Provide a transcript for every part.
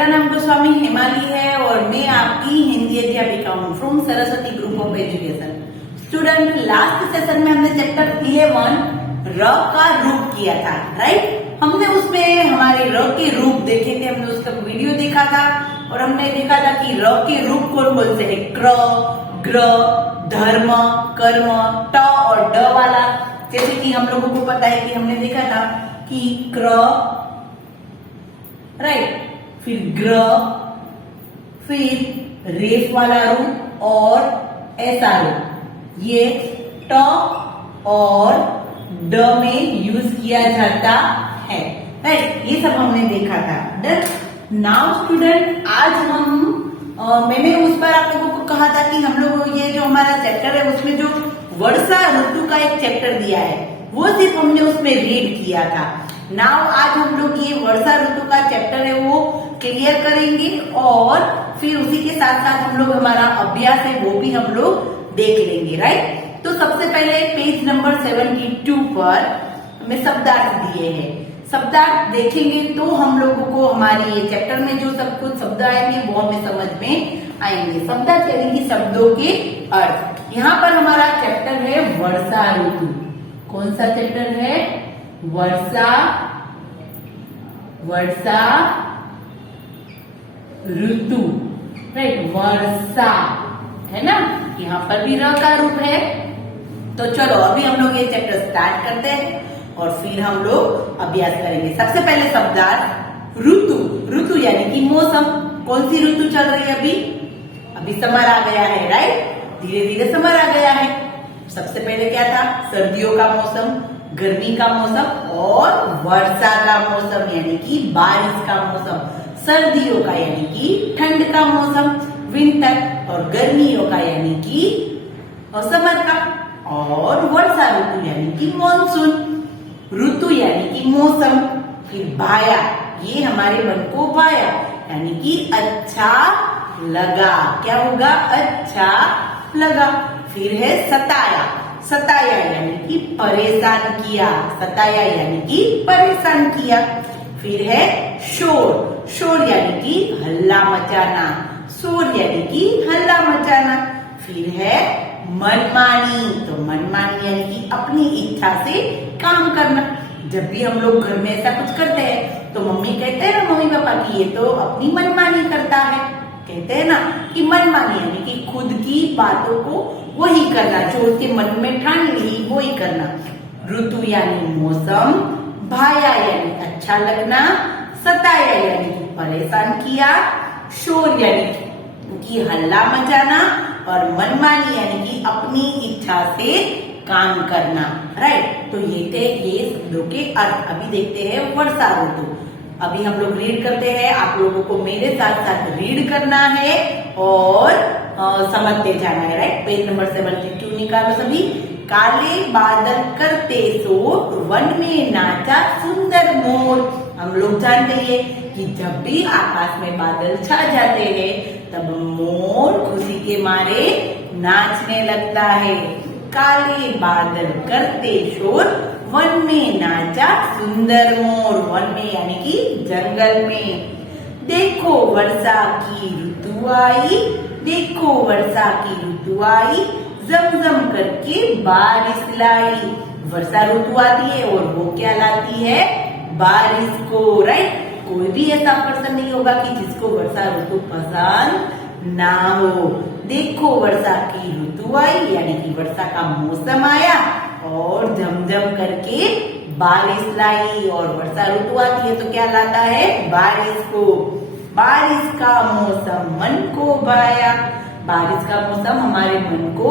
मेरा नाम गोस्वामी हेमाली है और मैं आपकी हिंदी अध्यापिका हूँ from Saraswati group of education. Student, last session में हमने चैप्टर 11 र का रूप किया था, राइट। हमने उसमें हमारे र के रूप देखे थे, हमने उसका वीडियो देखा था और हमने देखा था कि र के रूप कौन कौन से है, क्र, ग्र, धर्म, कर्म, ट और ड वाला। जैसे कि हम लोगों को पता है कि हमने देखा था कि क्र, राइट, फिर ग्र, फिर रेफ वाला रूप और ऐसा रूप, ये ट और ड में यूज किया जाता है, राइट। ये सब हमने देखा था। डन। नाउ स्टूडेंट, आज मैंने उस बार आप लोगों को कहा था कि हम लोग ये जो हमारा चैप्टर है उसमें जो वर्षा ऋतु का एक चैप्टर दिया है वो सिर्फ हमने उसमें रीड किया था। नाउ आज हम लोग ये वर्षा ऋतु का चैप्टर है वो क्लियर करेंगे और फिर उसी के साथ साथ हम लोग हमारा अभ्यास है वो भी हम लोग देख लेंगे, राइट। तो सबसे पहले पेज नंबर 72 पर हमें शब्दार्थ दिए हैं। शब्दार्थ देखेंगे तो हम लोगों को हमारे ये चैप्टर में जो सब कुछ शब्द आएंगे वो हमें समझ में आएंगे। शब्दार्थ यानी कि शब्दों के अर्थ। यहाँ पर हमारा चैप्टर है वर्षा ऋतु। कौन सा चैप्टर है? वर्षा ऋतु, राइट। वर्षा है ना, यहाँ पर भी र का रूप है। तो चलो अभी हम लोग ये चैप्टर स्टार्ट करते हैं और फिर हम लोग अभ्यास करेंगे। सबसे पहले शब्दार्थ ऋतु। ऋतु यानी कि मौसम। कौन सी ऋतु चल रही है अभी? अभी समर आ गया है, राइट। धीरे धीरे समर आ गया है। सबसे पहले क्या था? सर्दियों का मौसम, गर्मी का मौसम और वर्षा का मौसम यानी कि बारिश का मौसम। सर्दियों का यानी कि ठंड का मौसम, विंटर, और गर्मियों का यानी कि समर का, और वर्षा ऋतु यानी कि मॉनसून। ऋतु यानी कि मौसम। फिर भाया, ये हमारे मन को भाया यानी कि अच्छा लगा। क्या होगा? अच्छा लगा। फिर है सताया। सताया यानी कि परेशान किया। सताया यानी कि परेशान किया। फिर है शोर। शोर यानी कि हल्ला मचाना। शोर यानी कि हल्ला मचाना। फिर है मनमानी। तो मनमानी यानी कि अपनी इच्छा से काम करना। जब भी हम लोग घर में ऐसा कुछ करते हैं तो मम्मी कहते हैं ना, मम्मी पापा की ये तो अपनी मनमानी करता है, कहते हैं ना कि मनमानी यानी कि खुद की बातों को वही करना, जो उसके मन में ठान ली वही करना। ऋतु यानी मौसम, भाया यानी अच्छा लगना, सताया यानी कि परेशान किया, शोर यानी कि हल्ला मचाना, और मनमानी यानी कि अपनी इच्छा से काम करना, राइट। तो ये थे ये शब्दों के अर्थ। अभी देखते हैं वर्षा ऋतु। अभी हम लोग रीड करते हैं, आप लोगों को मेरे साथ साथ रीड करना है और समझते जाना है, राइट। पेज नंबर 72 निकालो सभी। काले बादल करते शोर, वन में नाचा सुंदर मोर। हम लोग जानते हैं कि जब भी आकाश में बादल छा जाते हैं तब मोर खुशी के मारे नाचने लगता है। काले बादल करते शोर, वन में नाचा सुंदर मोर। वन में यानी कि जंगल में। देखो वर्षा की ऋतु आई, देखो वर्षा की ऋतु आई, जमजम करके बारिश लाई। वर्षा ऋतु आती है और वो क्या लाती है? बारिश को, राइट। कोई भी ऐसा पर्सन नहीं होगा कि जिसको वर्षा ऋतु पसंद ना हो। देखो वर्षा की ऋतु आई यानी कि वर्षा का मौसम आया और झमझम करके बारिश लाई। और वर्षा ऋतु आती है तो क्या लाता है? बारिश को। बारिश का मौसम मन को भाया। बारिश का मौसम हमारे मन को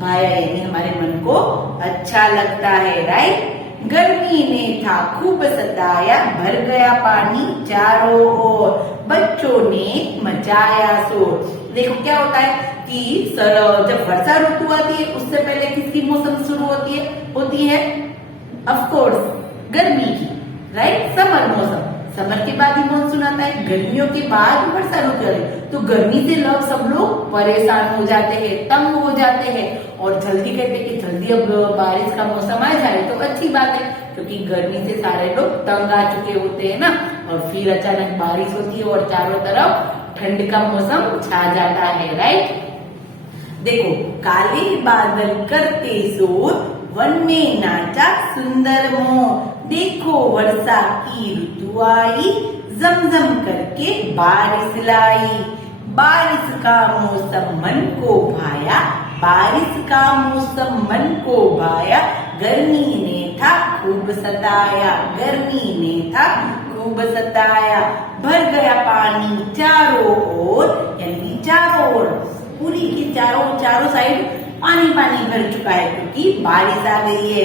भाया यानी हमारे मन को अच्छा लगता है, राइट। गर्मी ने था खूब सताया, भर गया पानी चारों ओर, बच्चों ने मचाया शोर। देखो क्या होता है कि जब वर्षा ऋतु आती है उससे पहले किसकी मौसम शुरू होती है ऑफ कोर्स गर्मी की, राइट। समर मौसम। समर के बाद ही मानसून आता है, गर्मियों के बाद वर्षा ऋतु आती है। तो गर्मी से लोग सब लोग परेशान हो जाते हैं, तंग हो जाते हैं और जल्दी कहते हैं कि जल्दी अब बारिश का मौसम आ जाए तो अच्छी बात है, क्योंकि गर्मी से सारे लोग तंग आ चुके होते हैं ना। और फिर अचानक बारिश होती है और चारों तरफ ठंड का मौसम छा जाता है, राइट। देखो, काले बादल करते शोर, वन में नाचा सुंदर मोर, देखो वर्षा की ऋतु आई, जमजम करके बारिश लाई। बारिश का मौसम मन को भाया, बारिश का मौसम मन को भाया, गर्मी ने था खूब सताया, गर्मी ने था खूब सताया। भर गया पानी चारों ओर, यानी चारों ओर पूरी की चारों साइड पानी पानी भर चुका है, क्योंकि बारिश आ गई है।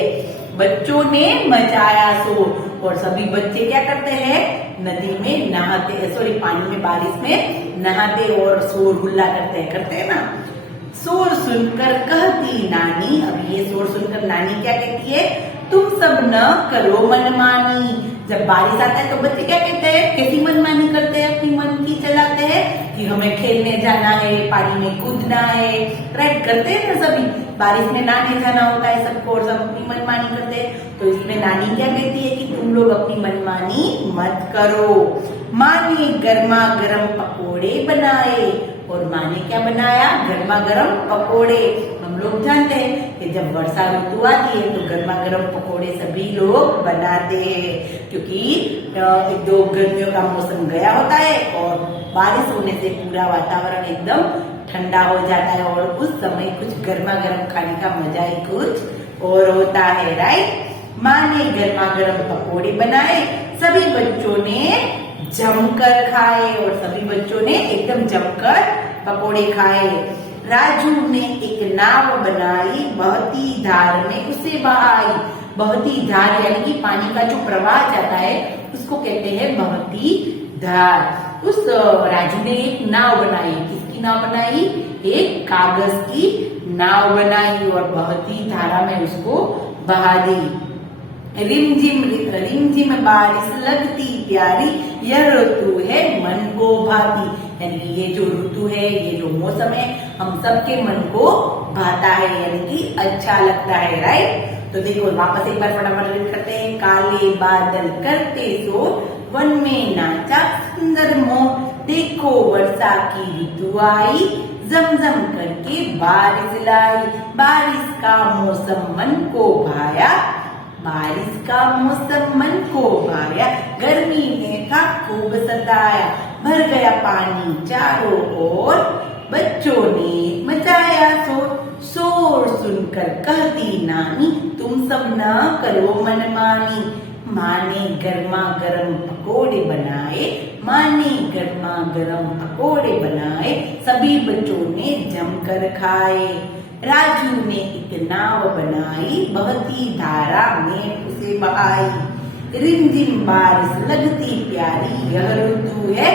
बच्चों ने मचाया शोर, और सभी बच्चे क्या करते हैं, नदी में नहाते, सॉरी पानी में, बारिश में नहाते और शोर गुल्ला करते हैं ना। शोर सुनकर कहती नानी, अब ये शोर सुनकर नानी क्या कहती है, तुम सब न करो मनमानी। जब बारिश आता है तो बच्चे क्या कहते हैं, कैसी मनमानी करते हैं, अपनी मन की चलाते हैं कि हमें खेलने जाना है, पानी में कूदना है, राइट, करते हैं ना सभी। बारिश में नहाने जाना होता है सबको और सब अपनी मनमानी करते हैं। तो इसमें नानी क्या कहती है कि तुम लोग अपनी मनमानी मत करो। माँ ने गर्मा गर्म पकोड़े बनाए, और माँ ने क्या बनाया, गर्मा गर्म पकोड़े। हम लोग जानते हैं कि जब वर्षा ऋतु आती है तो गर्मा गर्म पकोड़े सभी लोग बनाते हैं, क्योंकि एक दो गर्मियों का मौसम गया होता है और बारिश होने से पूरा वातावरण एकदम ठंडा हो जाता है, और उस समय कुछ गर्मा गर्म खाने का मजा ही कुछ और होता है, राइट। माँ ने गर्मा गर्म पकोड़े बनाए, सभी बच्चों ने जमकर खाए, और सभी बच्चों ने एकदम जमकर पकोड़े खाए। राजू ने एक नाव बनाई, बहती धार में उसे बहाई। बहती धार यानी कि पानी का जो प्रवाह जाता है उसको कहते हैं बहती धार। उस राजू ने एक नाव बनाई, किसकी नाव बनाई, एक कागज की नाव बनाई, और बहती धारा में उसको बहा दी। रिमझिम बारिश लगती प्यारी, यह ऋतु है मन को भाती। यानी ये जो ऋतु है, ये जो मौसम है, हम सबके मन को भाता है, यानी कि अच्छा लगता है, राइट। तो देखो वापस एक बार फटाफट रीड करते हैं। काले बादल करते शोर, वन में नाचा सुंदर मोर, देखो वर्षा की ऋतु आई, जमजम करके बारिश लाई। बारिश का मौसम मन को भाया, बारिश का मौसम मन को भाया, गर्मी ने था खूब सताया। भर गया पानी चारों ओर, बच्चों ने मचाया शोर। शोर सुनकर कहती नानी, तुम सब न करो मनमानी। माँ ने गर्मा गर्म पकोड़े बनाए, माँ ने गर्मा गर्म पकोड़े बनाए, सभी बच्चों ने जमकर खाए। राजू ने एक नाव बनाई, बहती धारा में उसे बहाई। रिमझिम बारिश लगती प्यारी, यह ऋतु है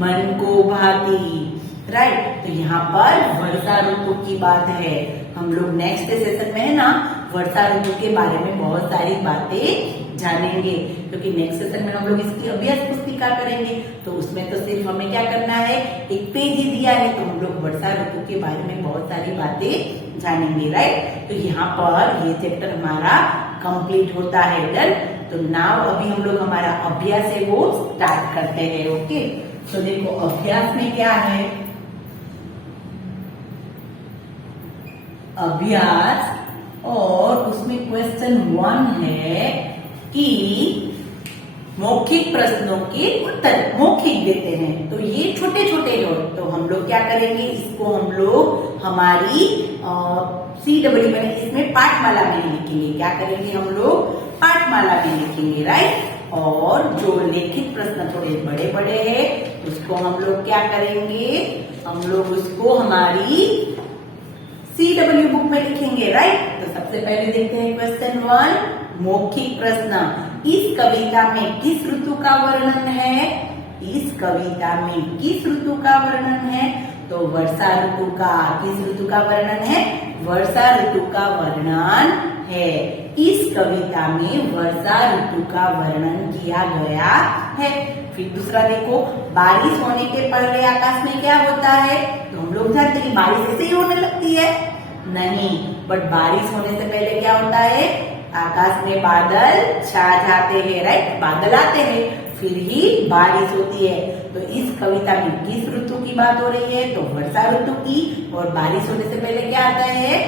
मन को भाती, राइट। तो यहाँ पर वर्षा ऋतु की बात है। हम लोग नेक्स्ट सेशन में है ना वर्षा ऋतु के बारे में बहुत सारी बातें जानेंगे, क्योंकि नेक्स्ट सेशन में हम लोग इसकी अभ्यास पुस्तिका करेंगे। तो उसमें तो सिर्फ हमें क्या करना है, एक पेज ही दिया है, तो हम लोग वर्षा ऋतु के बारे में बहुत सारी बातें जानेंगे, राइट। तो यहाँ पर ये चैप्टर हमारा कंप्लीट होता है, डन। तो नाउ अभी हम लोग हमारा अभ्यास है वो स्टार्ट करते हैं, ओके। तो देखो अभ्यास में क्या है, अभ्यास, और उसमें क्वेश्चन 1 है कि मौखिक प्रश्नों के उत्तर मौखिक देते हैं। तो ये छोटे छोटे हो, तो हम लोग क्या करेंगे, इसको हम लोग हमारी CW बने इसमें पाठमाला में लिखेंगे। क्या करेंगे, हम लोग पाठमाला में लिखेंगे, राइट। और जो लिखित प्रश्न थोड़े बड़े बड़े हैं उसको हम लोग क्या करेंगे, हम लोग उसको हमारी CW बुक में लिखेंगे, राइट। तो सबसे पहले देखते हैं क्वेश्चन 1, मौखिक प्रश्न। इस कविता में किस ऋतु का वर्णन है, इस कविता में किस ऋतु का वर्णन है, तो वर्षा ऋतु का। किस ऋतु का वर्णन है, वर्षा ऋतु का वर्णन है। इस कविता में वर्षा ऋतु का वर्णन किया गया है। फिर दूसरा देखो, बारिश होने के पहले आकाश में क्या होता है? तो हम लोग जानते हैं बारिश ऐसे ही होने लगती है, नहीं, बट बारिश होने से पहले क्या होता है? आकाश में बादल छा जाते हैं, राइट, बादल आते हैं, फिर ही बारिश होती है। तो इस कविता में किस ऋतु की बात हो रही है? तो वर्षा ऋतु की। और बारिश होने से पहले क्या आता है?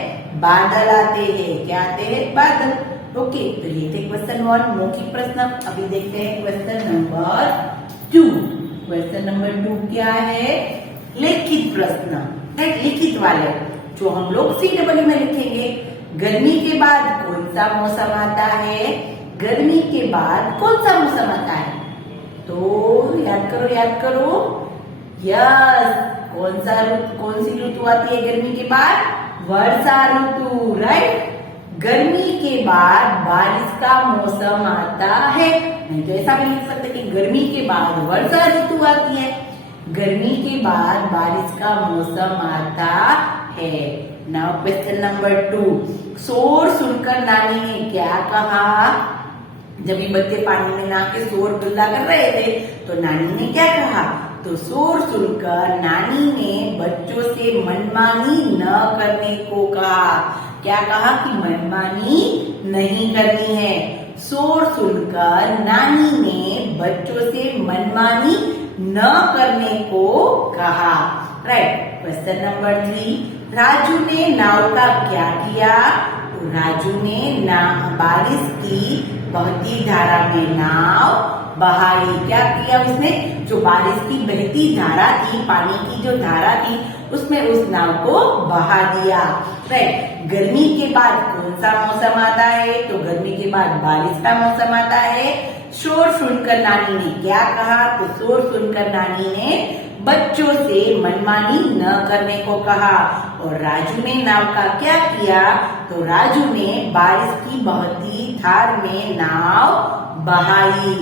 बादल आते हैं। क्या आते हैं? बादल। ओके, तो ये थे क्वेश्चन 1 मौखिक प्रश्न। अभी देखते हैं क्वेश्चन नंबर 2। क्वेश्चन नंबर 2 क्या है? लिखित प्रश्न, लिखित वाले, जो हम लोग CW में लिखेंगे। गर्मी के बाद कौन सा मौसम आता है? गर्मी के बाद कौन सा मौसम आता है? तो याद करो। यस, कौन सी ऋतु आती है गर्मी के बाद? वर्षा ऋतु, राइट। गर्मी के बाद बारिश का मौसम आता है। नहीं तो ऐसा भी लिख सकते कि गर्मी के बाद वर्षा ऋतु आती है, गर्मी के बाद बारिश का मौसम आता है। नाउ क्वेश्चन नंबर 2, शोर सुनकर नानी ने क्या कहा? जब ये बच्चे पानी में नहा के शोर गुल्ला कर रहे थे तो नानी ने क्या कहा? तो शोर सुनकर नानी ने बच्चों से मनमानी न करने को कहा। क्या कहा? कि मनमानी नहीं करनी है। शोर सुनकर नानी ने बच्चों से मनमानी न करने को कहा, राइट। क्वेश्चन नंबर 3, राजू ने नाव का क्या किया? तो राजू ने बारिश की बहती धारा में नाव बहाई। क्या किया उसने? जो बारिश की बहती धारा थी, पानी की जो धारा थी, उसमें उस नाव को बहा दिया, राइट। गर्मी के बाद कौन सा मौसम आता है? तो गर्मी के बाद बारिश का मौसम आता है। शोर सुनकर नानी ने क्या कहा? तो शोर सुनकर नानी ने बच्चों से मनमानी न करने को कहा। और राजू ने नाव का क्या किया? तो राजू ने बारिश की बहती धार में नाव बहाई,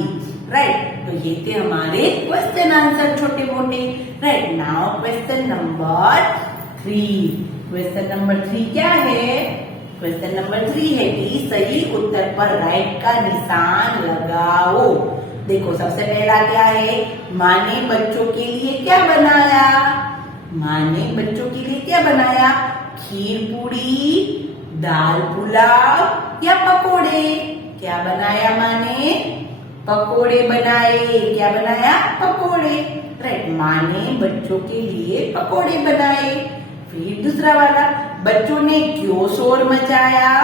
राइट। तो ये थे हमारे क्वेश्चन आंसर छोटे मोटे, right. Now question number 3। Question number 3 क्या है? क्वेश्चन नंबर 3 है कि सही उत्तर पर राइट का निशान लगाओ। देखो, सबसे पहला क्या है? माँ ने बच्चों के लिए क्या बनाया? माँ ने बच्चों के लिए क्या बनाया? खीर पूरी, दाल पुलाव या पकोड़े? क्या बनाया माँ ने? पकोड़े बनाए। क्या बनाया? पकोड़े, राइट। माँ ने बच्चों के लिए पकोड़े बनाए। फिर दूसरा वाला, बच्चों ने क्यों शोर मचाया?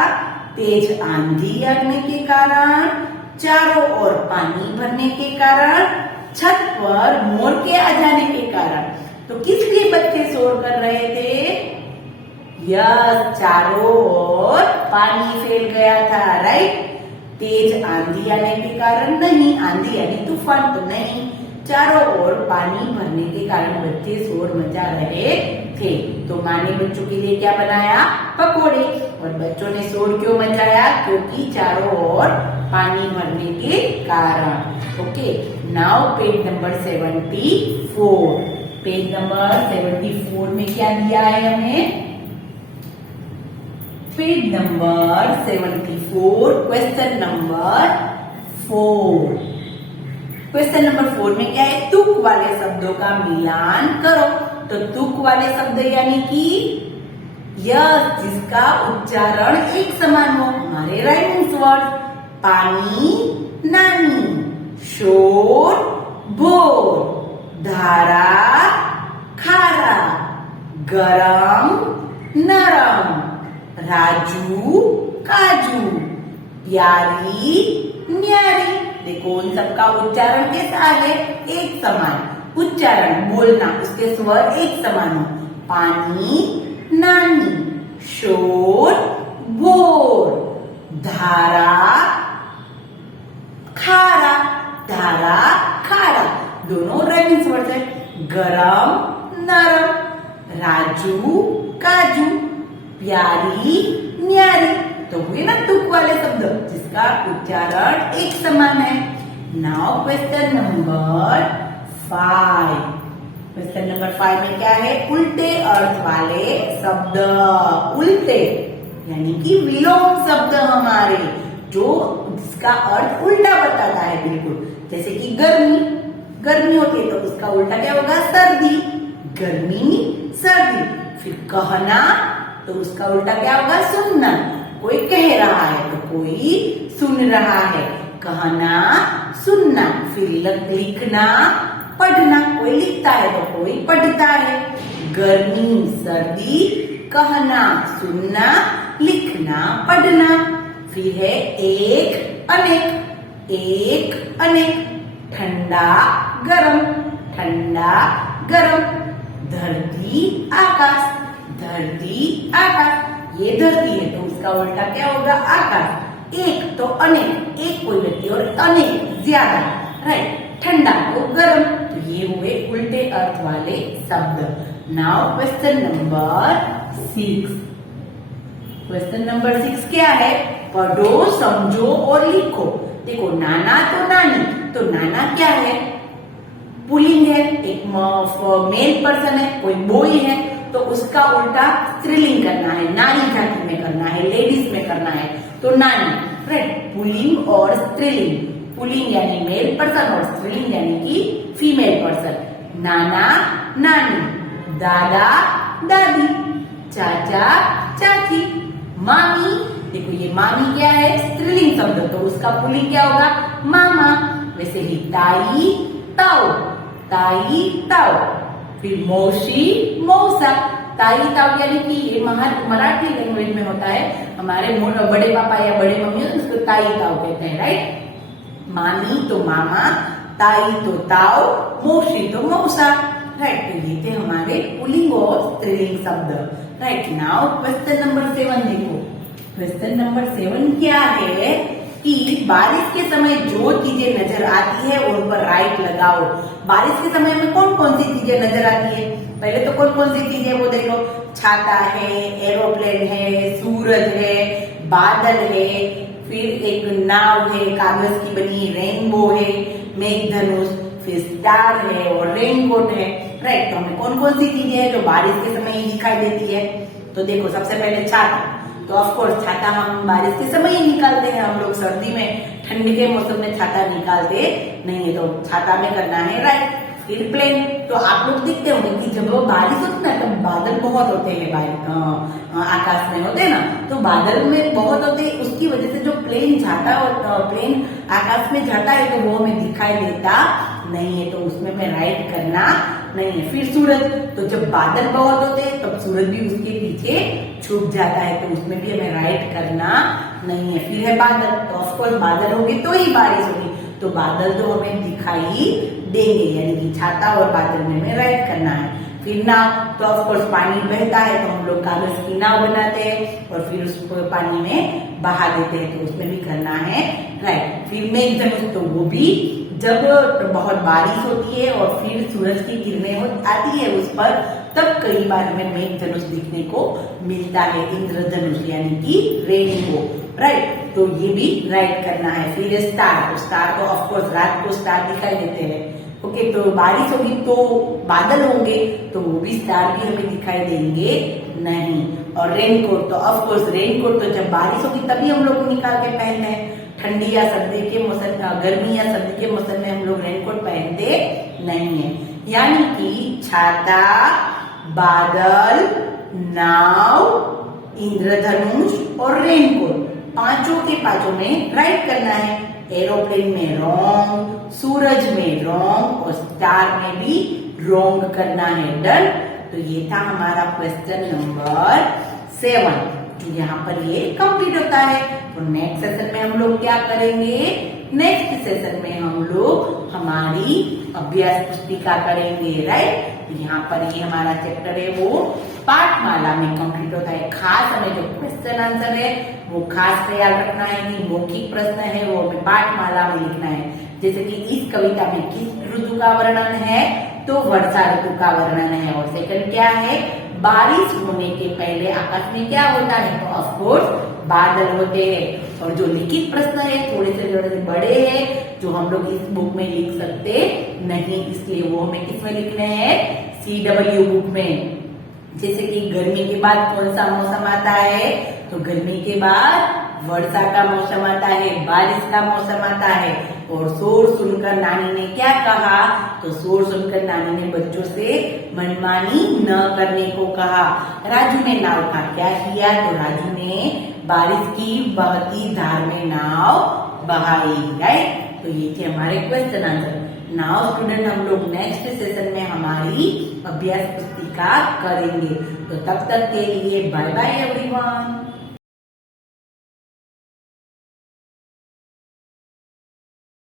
तेज आंधी आने के कारण, चारों ओर पानी भरने के कारण, छत पर मोर के आ जाने के कारण। तो किस लिए बच्चे शोर कर रहे थे? यस, चारों ओर पानी फैल गया था, राइट। तेज आंधी आने के कारण नहीं, आंधी यानी तूफान तो नहीं, चारों ओर पानी भरने के कारण बच्चे शोर मचा रहे थे। तो माँ ने बच्चों के लिए क्या बनाया? पकोड़े। और बच्चों ने शोर क्यों मचाया? क्योंकि चारों ओर पानी भरने के कारण। Okay, now page number 74। Page number 74 में क्या दिया है हमें? Page number 74, question number 4। Question number 4 में क्या है? तुक वाले शब्दों का मिलान करो। तो तुक वाले शब्द यानी कि यह जिसका उच्चारण एक समान हो, हमारे राइमिंग वर्ड। पानी, नानी, शोर, भोर, धारा, खारा, गरम, नरम, राजू, काजू, प्यारी, न्यारी। देखो, उन सबका उच्चारण कैसा है? एक समान। उच्चारण बोलना, उसके स्वर एक समान हो। पानी, नानी, शोर, भोर, धारा, खारा, धारा, खारा, दोनों राइमिंग वर्ड है। गरम, नरम, राजू, काजू, प्यारी, न्यारी। तो हुए ना तुक वाले शब्द जिसका उच्चारण एक समान है। Now question number 5। Question number 5 में क्या है? उल्टे अर्थ वाले शब्द। उल्टे यानी कि विलोम शब्द हमारे, जो जिसका अर्थ उल्टा बताता है बिल्कुल। जैसे कि गर्मी, गर्मी होती है तो उसका उल्टा क्या होगा? सर्दी, गर्मी सर्दी। फिर कहना तो उसका उल्टा क्या होगा? सुनना। कोई कह रहा है तो कोई सुन रहा है, कहना सुनना। फिर लिखना पढ़ना, कोई लिखता है तो कोई पढ़ता है। गर्मी सर्दी, कहना सुनना, लिखना पढ़ना। फिर है एक अनेक, एक अनेक। ठंडा गरम, ठंडा गरम। धरती आकाश, धरती आकाश। ये धरती है तो उसका उल्टा क्या होगा? आकाश। एक तो अनेक, एक कोई व्यक्ति, और अनेक ज्यादा, राइट। ठंडा तो गरम। तो ये हुए उल्टे अर्थ वाले शब्द। Now question number 6। Question number 6 क्या है? पढ़ो, समझो और लिखो। देखो, नाना तो नानी, तो नाना क्या है? पुल्लिंग है, एक मेल पर्सन है, कोई बॉय है, तो उसका उल्टा स्त्रीलिंग करना है, नारी जाति में करना है, लेडीज में करना है, तो नानी, राइट। पुल्लिंग और स्त्रीलिंग, पुल्लिंग यानी मेल पर्सन और स्त्रीलिंग यानी कि फीमेल पर्सन। नाना नानी, दादा दादी, चाचा चाची, मामी। देखो, ये मामी क्या है? स्त्रीलिंग शब्द, तो उसका पुल्लिंग क्या होगा? मामा। वैसे ही ताई ताऊ, ताई ताऊ। फिर मौसी मौसा। ताई ताऊ यानी कि ये मराठी लैंग्वेज में होता है, हमारे बड़े पापा या बड़े मम्मी उसको ताई ताऊ कहते हैं, राइट। मामी तो मामा, ताई तो ताऊ, मौसी तो मौसा, राइट। तो ये थे हमारे पुल्लिंग और स्त्रीलिंग शब्द, राइट। नाउ क्वेश्चन नंबर 7 देखो। क्वेश्चन नंबर 7 क्या है कि बारिश के समय जो चीजें नजर आती है उन पर राइट लगाओ। बारिश के समय में कौन कौन सी चीजें नजर आती है? पहले तो कौन कौन सी चीजें वो देखो, छाता है, एरोप्लेन है, सूरज है, बादल है, फिर एक नाव है कागज की बनी, रेनबो है, मेघधनुष, फिर स्टार है और रेनकोट है, राइट। तो हमें कौन कौन सी चीजें हैं जो बारिश के समय ही दिखाई देती है? तो देखो, सबसे पहले छाता, तो ऑफ कोर्स छाता हम बारिश के समय ही निकालते हैं। हम लोग सर्दी में, ठंड के मौसम में छाता निकालते नहीं है, तो छाता में करना है, राइट। फिर प्लेन, तो आप लोग देखते होंगे कि जब बारिश होती है ना तब बादल बहुत होते हैं, आकाश में होते हैं ना, तो बादल में बहुत होते हैं, उसकी वजह से जो प्लेन जाता है, प्लेन आकाश में जाता है तो वो हमें दिखाई देता नहीं है, तो उसमें हमें राइट करना नहीं है। फिर सूरज, तो जब बादल बहुत होते हैं तब सूरज भी उसके पीछे छुप जाता है, तो उसमें भी हमें राइट करना नहीं है। फिर है बादल, तो ऑफकोर्स बादल होंगे तो ही बारिश होगी, तो बादल तो हमें दिखाई देंगे, यानी कि छाता और बादल में हमें राइट करना है। फिर नाव, तो ऑफकोर्स पानी बहता है तो हम लोग कागज की नाव बनाते हैं और फिर उसको पानी में बहा देते हैं, तो उसमें भी करना है, राइट। फिर मेघधनुष, तो वो भी जब बहुत बारिश होती है और फिर सूरज की किरणें आती है उस पर, तब कई बार हमें मेघधनुष दिखने को मिलता है, इंद्रधनुष यानी कि रेनबो, राइट। तो ये भी राइट करना है। फिर स्टार, तो स्टार तो ऑफकोर्स रात को स्टार दिखाई देते हैं, ओके। तो बारिश होगी तो बादल होंगे, तो वो भी स्टार भी हमें दिखाई देंगे नहीं। और रेनकोट, तो ऑफकोर्स रेनकोट तो जब बारिश होगी तभी हम लोग निकाल के पहनते हैं, ठंडी या सर्दी के मौसम, गर्मी या सर्दी के मौसम में हम लोग रेनकोट पहनते नहीं है। यानी कि छाता, बादल, नाव, इंद्रधनुष और रेनकोट, पांचों के पांचों में राइट करना है। एरोप्लेन में रॉन्ग, सूरज में रॉन्ग और स्टार में भी रॉन्ग करना है, डन। तो ये था हमारा क्वेश्चन नंबर 7, जो यहाँ पर ये कंप्लीट होता है। तो नेक्स्ट सेशन में हम लोग क्या करेंगे? नेक्स्ट सेशन में हम लोग हमारी अभ्यास पुस्तिका करेंगे, राइट। यहाँ पर ये हमारा चैप्टर है वो पाठमाला में कंप्लीट होता है। खास हमें जो क्वेश्चन आंसर है वो खास ख्याल रखना है कि मौखिक प्रश्न है वो हमें पाठमाला में लिखना है। जैसे कि इस कविता में किस ऋतु का वर्णन है? तो वर्षा ऋतु का वर्णन है। और सेकंड क्या है? बारिश होने के पहले आकाश में क्या होता है? तो ऑफकोर्स बादल होते हैं। और जो लिखित प्रश्न है थोड़े से बड़े हैं, जो हम लोग इस बुक में लिख सकते नहीं, इसलिए वो हमें किसमें लिखने हैं? CW बुक में। जैसे कि गर्मी के बाद कौन सा मौसम आता है? तो गर्मी के बाद वर्षा का मौसम आता है, बारिश का मौसम आता है। और शोर सुनकर नानी ने क्या कहा? तो शोर सुनकर नानी ने बच्चों से मनमानी न करने को कहा। राजू ने नाव का क्या किया? तो राजू ने बारिश की बहती धार में नाव बहाई। राइट, तो ये थे हमारे क्वेश्चन आंसर। नाउ स्टूडेंट, हम लोग नेक्स्ट सेशन में हमारी अभ्यास पुस्तिका करेंगे। तो तब तक के लिए बाय बाय एवरीवन।